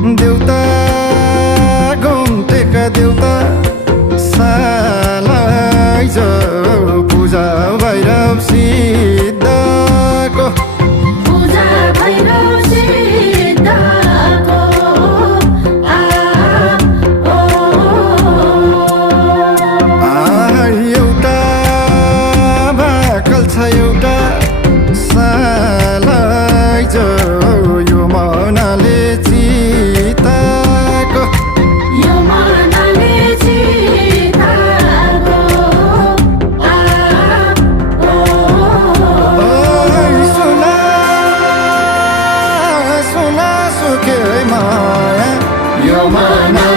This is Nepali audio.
देउता घुम्टेका देउता सालाई जो पूजा भैरव सिद्धको पूजा भैरव सिद्धको एउटा भाकल छ एउटा सालाई जो यो मनाले चिताको यो मनाले चिताको सुना सुना सुके माया यो मना